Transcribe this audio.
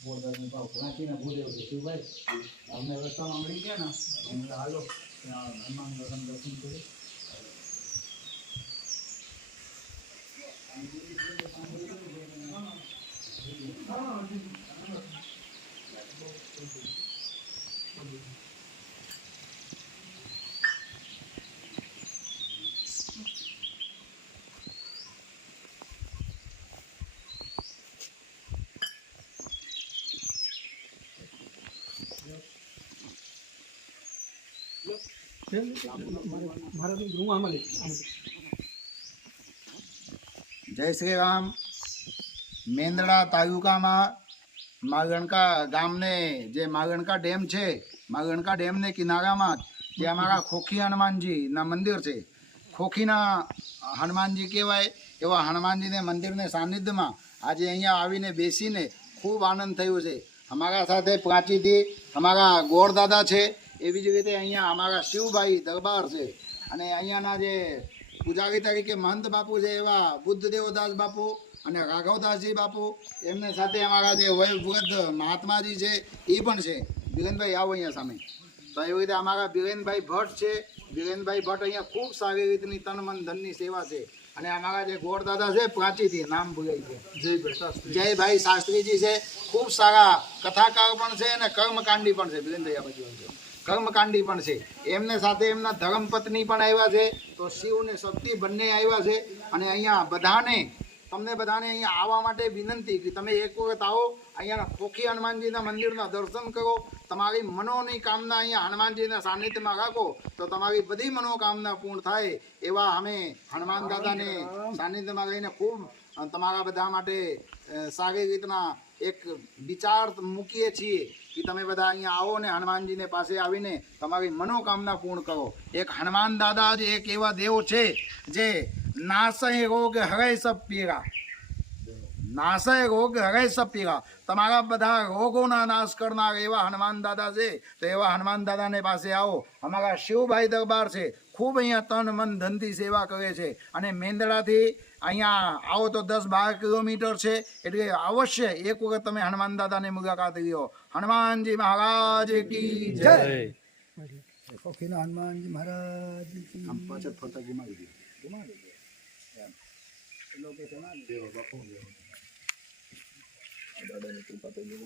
ગોળદાદની ભાવ વાંચીને ભૂદેવ છે શિવભાઈ અમને રસ્તામાં મળી ગયા ને, અમે હાલો, ત્યાં હનુમાન દર્શન દર્શન કરી જય શ્રી રામ. મેંદડા તાલુકામાં માગણકા ગામને, જે માગણકા ડેમ છે, માગણકા ડેમને કિનારામાં જે અમારા ખોખી હનુમાનજીના મંદિર છે. ખોખીના હનુમાનજી કહેવાય, એવા હનુમાનજીને મંદિરને સાનિધ્યમાં આજે અહીંયા આવીને બેસીને ખૂબ આનંદ થયો છે. અમારા સાથે પ્રાચીથી અમારા ગોળદાદા છે એવી જ રીતે અહીંયા અમારા શિવભાઈ દરબાર છે. અને અહીંયાના જે પૂજારી તરીકે મહંત બાપુ છે એવા બુદ્ધ દેવદાસ બાપુ અને રાઘવદાસજી બાપુ, એમને સાથે અમારા જે વયવૃદ્ધ મહાત્માજી છે, એ પણ છે. બિલનભાઈ આવો અહીંયા સામે. તો એવી રીતે અમારા બિરેનભાઈ ભટ્ટ છે. બિરેનભાઈ ભટ્ટ અહીંયા ખૂબ સારી રીતની તન મન ધનની સેવા છે. અને અમારા જે ગોળ દાદા છે પ્રાચીથી નામ ભૂલાઈ છે જયભાઈ શાસ્ત્રીજી. છે. ખૂબ સારા કથાકાર પણ છે અને કર્મકાંડી પણ છે. બિરેનભાઈ આ બાજુ કર્મકાંડી પણ છે. એમને સાથે એમના ધર્મપત્ની પણ આવ્યા છે. તો શિવ ને શક્તિ બંને આવ્યા છે. અને અહીંયા બધાને તમને બધાને અહીંયા આવવા માટે વિનંતી કે તમે એક વખત આવો, અહીંયા ખોખી હનુમાનજીના મંદિરના દર્શન કરો, તમારી મનોની કામના અહીંયા હનુમાનજીના સાનિધ્યમાં રાખો, તો તમારી બધી મનોકામના પૂર્ણ થાય, એવા અમે હનુમાન દાદાને સાનિધ્યમાં રહીને ખૂબ તમારા બધા માટે સારી રીતના એક વિચાર મૂકીએ છીએ કે તમે બધા અહીંયા આવો ને હનુમાનજીને પાસે આવીને તમારી મનોકામના પૂર્ણ કરો. એક હનુમાન દાદા જ એક એવા દેવ છે જે નાસય રોગ હરે સબ પીરા નાસય રોગ હરે સબ પીરા તમારા બધા રોગોના નાશ કરનાર એવા હનુમાન દાદા છે તો એવા હનુમાન દાદાને પાસે આવો અમારા શિવભાઈ દરબાર છે ખૂબ અહીંયા તન મન ધનથી સેવા કરે છે અને મેંદડાથી અહીંયા આવો તો દસ બાર કિલોમીટર છે એટલે અવશ્ય એક વખત તમે હનુમાન દાદાની મુલાકાત લ્યો હનુમાનજી મહારાજ કી જય હનુમાનજી મહારાજ Yan. Ilogay sa namin. Di ba po? Ang dada nitong patuloy.